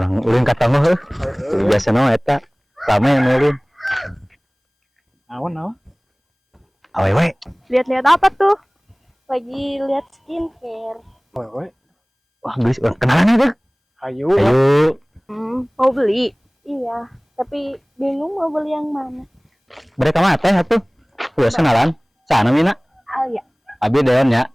Urang ulin ka tangguh heuh. Biasa naon eta. Rame yang ulin. Naon. Awewe. Lihat-lihat apa tuh? Lagi lihat skincare. Wewe. Wah, geus urang kenalan ya, Hayu. Ayo. Mau beli? Iya, tapi bingung mau beli yang mana. Mereka mah teh atuh. Biasa kenalan. Sana mina. Ah ya. Abi deon nya.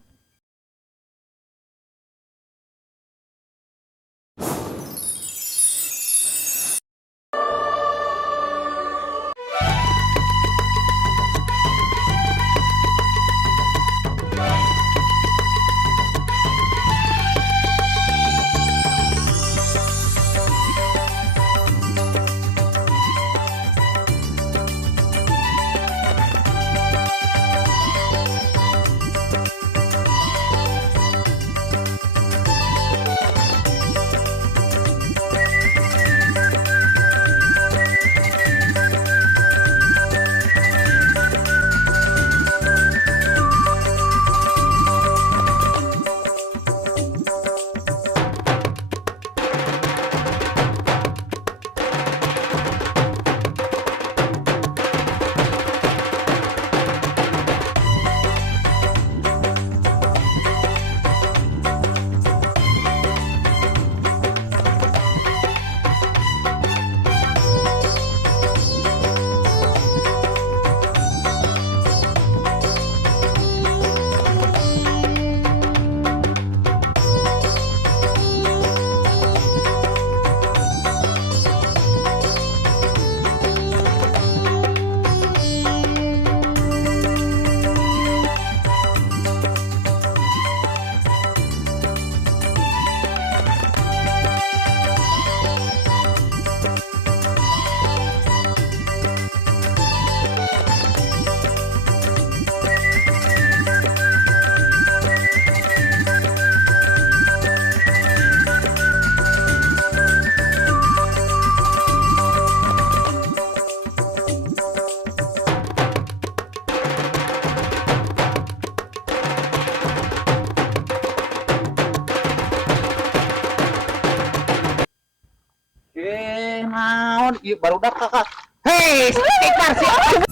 Naon ieu barudak kakak. Hei, ikhlas sih.